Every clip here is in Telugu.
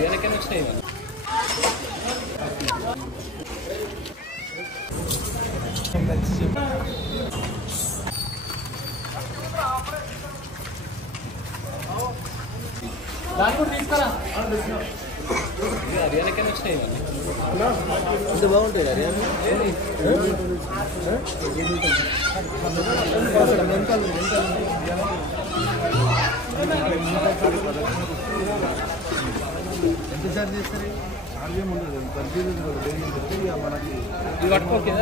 దేనికైనా వచ్చినాయి ఇవన్నీ. దేనికైనా వచ్చినాయి ఇవన్నీ. ఇది బాగుంటాయి ఎంత చార్జ్ చేస్తారు? ఇది పట్టుకోకే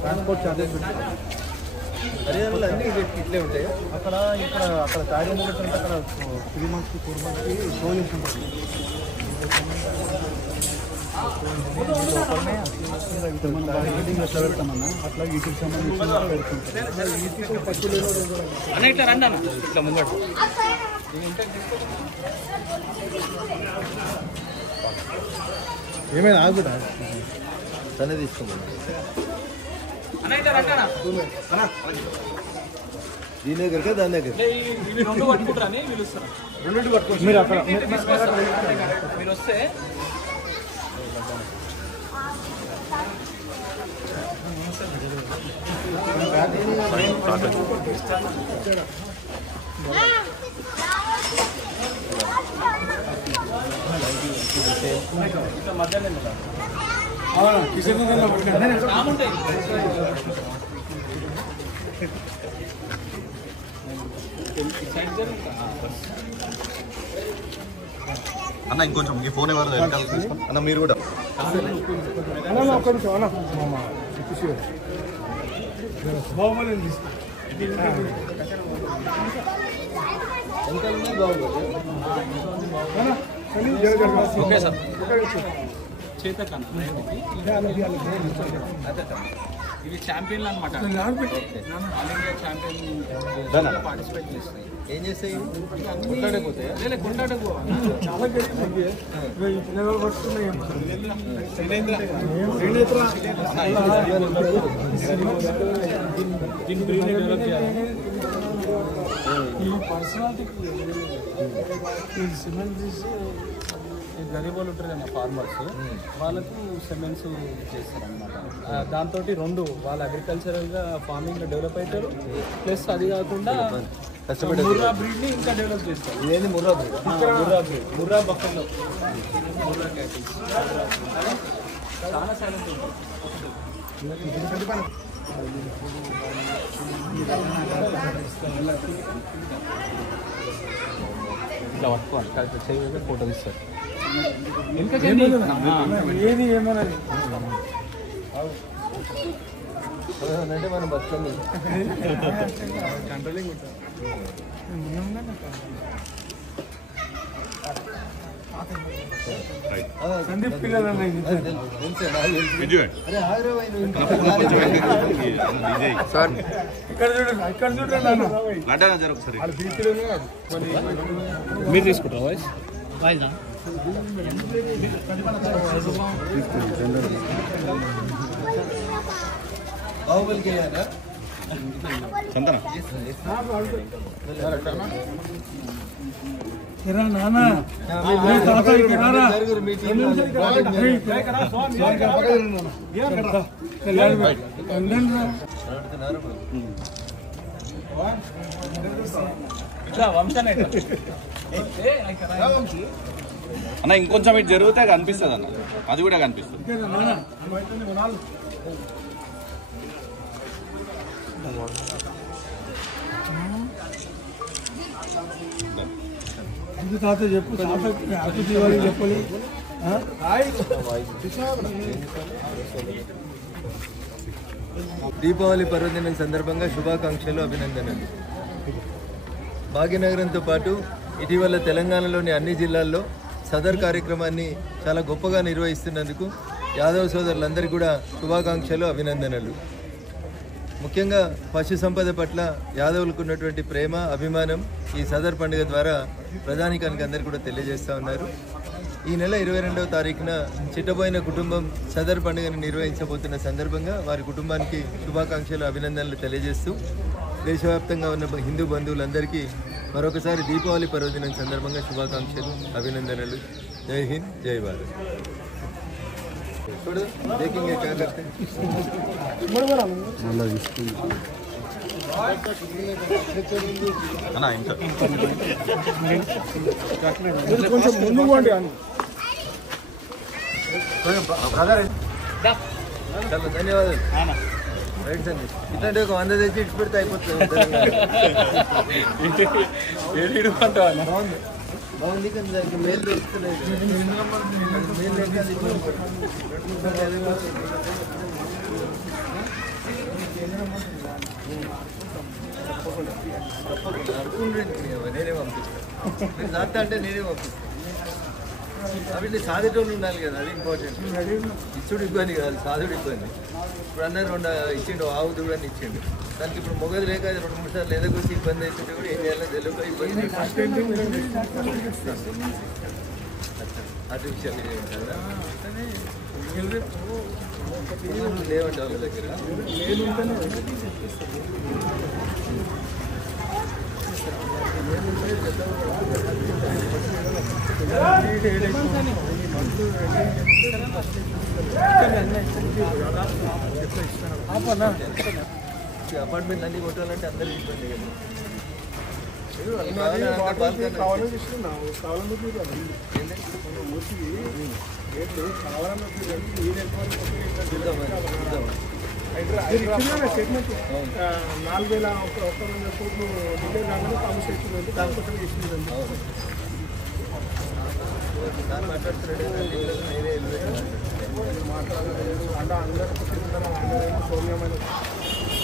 ట్రాన్స్పోర్ట్ చార్జెస్ హర్యానాలో అన్నీ ఇట్లే ఉంటాయి. అక్కడ అక్కడ కార్యక్రమం అక్కడ 3 months 4 months షోలింగ్స్ ఉంటుంది. అట్లా వీటికి సంబంధించిన అన్న ఇట్లా రండి అన్న ఇట్లా ముంగడు ఏమైనా ఆగుదా తనే తీసుకున్నాను. అన్న ఇట్లా రండి అన్న దీని దగ్గర దాని దగ్గర రెండు పట్టుకుంటారని పిలుస్తారు. రెండు పట్టుకోవచ్చు. మీరు అక్కడ మీరు వస్తే అన్న ఇంకొంచెం ఈ ఫోన్ ఎవరు అన్న మీరు కూడా ఓకే సార్ చేతకన్నా ఇవి ఛాంపియన్లు అనమాట. ఆల్ ఇండియా ఛాంపియన్ పార్టిసిపేట్ చేస్తాయి. ఏం చేస్తాయి? కొట్లాడకపోతాయి. చాలా ఈ పర్సనాలిటీ సిమెంట్ తీసి గరీబ్ వాళ్ళు ఉంటారు కదా ఫార్మర్స్, వాళ్ళకు సిమెంట్స్ చేస్తారనమాట. దాంతో రెండు వాళ్ళ అగ్రికల్చరల్గా ఫార్మింగ్లో డెవలప్ అవుతారు. ప్లస్ అది కాకుండా ముర్రా బ్రీడ్ని ఇంకా డెవలప్ చేస్తారు. ఇదేంటి Murrah breed? Murrah buffalo Murrah cattles చాలా సైలెంట్ ఉంటుంది. ఇట్లా పట్టుకోవాలి, కలిసి చేయగా ఫోటో తీస్తారు. ఏది ఏమన్నా అంటే మనం బతుకండి కంట్రోలింగ్ ఉంటుంది. మీరు తీసుకుంటారా వాయిస్? బాహుబలికి వెళ్ళారా? చందన అన్న ఇంకొంచెం ఇటు జరిగితే కనిపిస్తుంది అన్న, అది కూడా కనిపిస్తుంది. తాత చెప్పు, చెప్పాలి. దీపావళి పర్వదినం సందర్భంగా శుభాకాంక్షలు, అభినందనలు. భాగ్యనగరంతో పాటు ఇటీవల తెలంగాణలోని అన్ని జిల్లాల్లో సదర్ కార్యక్రమాన్ని చాలా గొప్పగా నిర్వహిస్తున్నందుకు యాదవ్ సోదరులందరికీ కూడా శుభాకాంక్షలు, అభినందనలు. ముఖ్యంగా పశు సంపద పట్ల యాదవులకు ఉన్నటువంటి ప్రేమ, అభిమానం ఈ సదర్ పండుగ ద్వారా ప్రధానికానికి అందరికీ కూడా తెలియజేస్తూ ఉన్నారు. ఈ నెల 22వ తారీఖున చిట్టబోయిన కుటుంబం సదర్ పండుగను నిర్వహించబోతున్న సందర్భంగా వారి కుటుంబానికి శుభాకాంక్షలు, అభినందనలు తెలియజేస్తూ దేశవ్యాప్తంగా ఉన్న హిందూ బంధువులందరికీ మరొకసారి దీపావళి పర్వదినం సందర్భంగా శుభాకాంక్షలు, అభినందనలు. జై హింద్, జై భారత్. చూడు బ్రేకింగ్ కొంచెం ముందు పోండి అని. చాలా ధన్యవాదాలు. రైట్ అండి, ఇట్లాంటి ఒక 100 తెచ్చి ఇటు పెడితే అయిపోతుంది. బాగుంది కానీ దానికి మేలు దొరుకుతున్నాయి. నేనే పంపిస్తాను. దాంతో అంటే నేనే పంపిస్తాను. అవి సాధేటోళ్ళు ఉండాలి కదా, అది ఇంపార్టెంట్. ఇచ్చుడు ఇబ్బంది కాదు, సాధుడు ఇబ్బంది. ఇప్పుడు అందరూ 2 ఇచ్చిండు, ఆవు దూడని ఇచ్చిండు. దానికి ఇప్పుడు మొగది లేక 2-3 సార్లు ఎదగొచ్చి ఇబ్బంది అవుతుంటే కూడా ఏం చేయాలో తెలియక ఇబ్బంది. ఆర్టిఫిషియల్ లేవండి వాళ్ళ దగ్గర. అపార్ట్మెంట్ అన్ని కొట్టాలంటే అందరికి ఇబ్బంది కదా.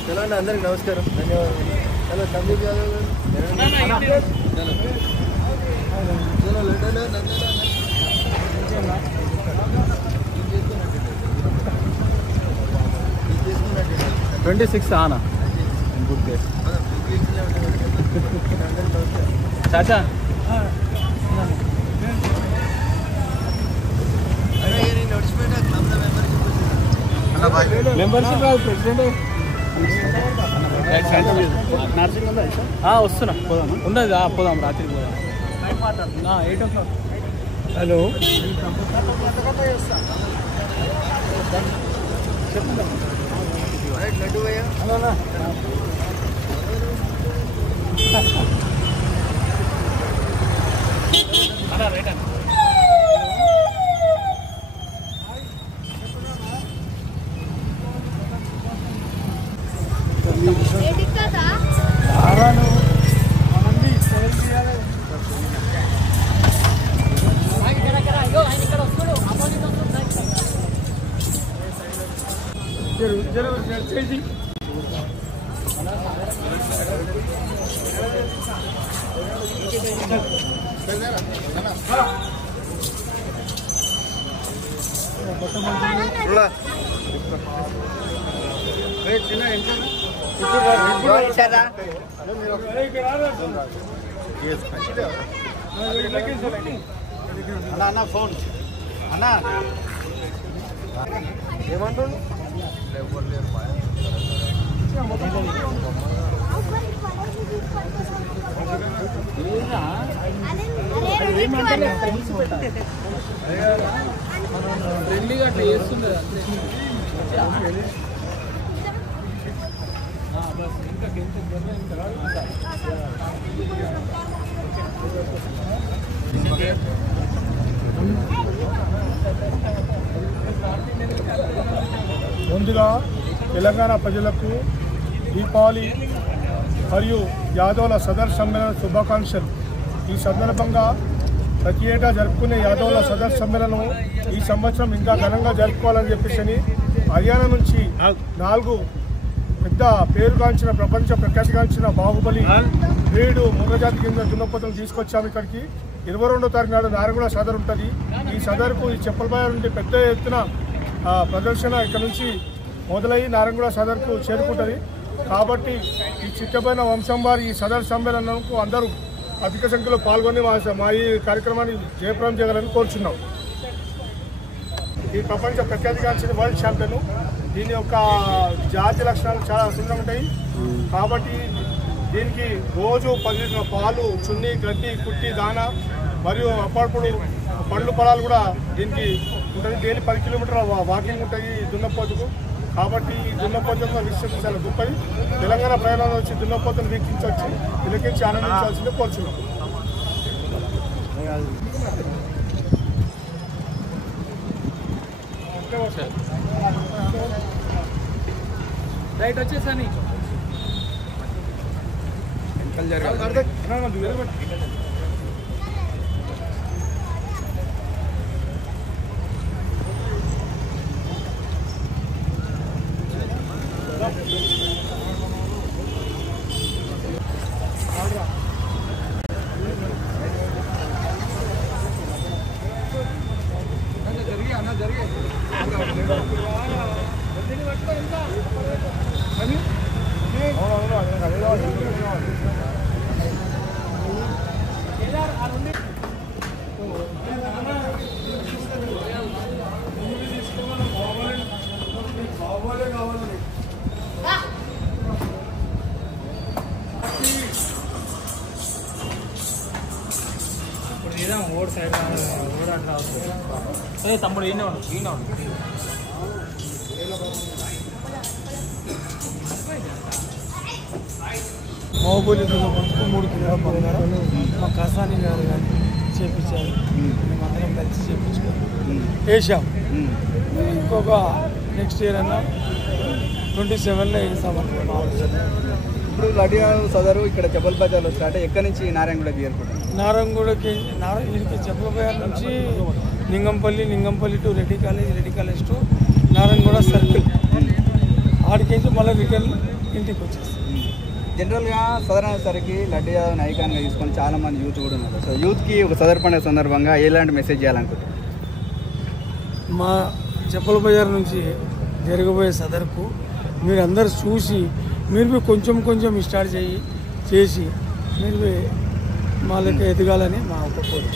చలో అండి, అందరికి నమస్కారం, ధన్యవాదాలు. హలో సందీప్ యాదవ్ గారు. చలో లడ్డూలు 26 आना गुड डे चाचा మెంబర్షిప్ రాదు ప్రెసిడెంట్ నర్సింగ్ ఉందా వస్తున్నా పోదామా ఉన్నది పోదాం రాత్రికి పోదాం 8 o'clock హలో లడ్డు భయ్యా అన్న ఫోన్ అన్న ఏమంటుండు ఫ్రెండ్లీగా అట్లా చేస్తుంది ముందుగా తెలంగాణ ప్రజలకు దీపావళి మరియు యాదవుల సదర్ సమ్మేళన శుభాకాంక్షలు. ఈ సందర్భంగా ప్రతి ఏటా జరుపుకునే యాదవుల సదర్ సమ్మేళనం ఈ సంవత్సరం ఇంకా ఘనంగా జరుపుకోవాలని చెప్పేసి హర్యానా నుంచి 4 పెద్ద పేరుగాంచిన ప్రపంచ ప్రఖ్యాతిగాంచిన బాహుబలి వేడు మూగజాతి కింద దున్నపోతలు తీసుకొచ్చాము ఇక్కడికి. 22వ తారీఖు నాడు నారాయణగూడ సదర్ ఉంటుంది. ఈ సదర్కు ఈ చెప్పలబాయ నుండి పెద్ద ఎత్తున ప్రదర్శన ఇక్కడ నుంచి మొదలయ్యి నారాయణగూడ సదర్కు చేరుకుంటుంది. కాబట్టి ఈ చిట్టబైన వంశం వారి ఈ సదర్ సమ్మేళనంకు అందరూ అధిక సంఖ్యలో పాల్గొని మా ఈ కార్యక్రమాన్ని జయప్రదం చేయాలని కోరుచున్నాం. ఈ ప్రపంచ ప్రఖ్యాతిగాంచిన వరల్డ్ ఛాంపియన్. దీని యొక్క జాతి లక్షణాలు చాలా సుందరంగా ఉంటాయి. కాబట్టి దీనికి రోజు 10 లీటర్ల పాలు, చున్ని, గడ్డి, కుట్టి, దానా మరియు అప్పుడప్పుడు పండ్లు పొలాలు కూడా దీనికి ఉంటుంది. డైలీ 10 కిలోమీటర్ల వాకింగ్ ఉంటుంది దున్నపోతుకు. కాబట్టి ఈ దున్నపోతుకు విషయం చాలా గొప్పది. తెలంగాణ ప్రయాణంలో వచ్చి దున్నపోతును వీక్షించవచ్చు, విలకించి ఆనందించాల్సిందే కోరుచున్నాం. రైట్ వచ్చేసాని ఓడి సైడ్ ఓడి అట్లా అదే తమ్ముడు ఈయన మహబూలి దున్నపోతుకు 3 కిలోల బంగారం మా కసాని గారు కానీ చేయించారు. మేమందరం కలిసి చేయించుకున్నాం, వేసాం. ఇంకొక నెక్స్ట్ ఇయర్ అన్నా 27లో వేసామని. ఇప్పుడు లడియా సదరు ఇక్కడ చెప్పుల బజార్లో స్టార్ట్ ఎక్కడి నుంచి నారాయణగూడకి ఏర్పడింది. నారాయణగూడకి వీరికి చెప్పుల బజార్ నుంచి Ningampalli to Reddy college to Narayanaguda circle, ఆడికించి మళ్ళీ రిటర్న్ ఇంటికి వచ్చేస్తాం. జనరల్గా సదర్ అనేసరికి లడ్డు యాదవ్ ఐకాన్గా తీసుకొని చాలామంది యూత్ కూడా ఉన్నారు. సో యూత్కి ఒక సదర్ పండుగ సందర్భంగా ఎలాంటి మెసేజ్ చేయాలనుకుంటున్నారు? మా చెప్పుల బజార్ నుంచి జరగబోయే సదర్కు మీరు అందరు చూసి మీరు కొంచెం స్టార్ట్ చేసి మీరు మా లెక్క ఎదగాలని మా ఒక కోరిక.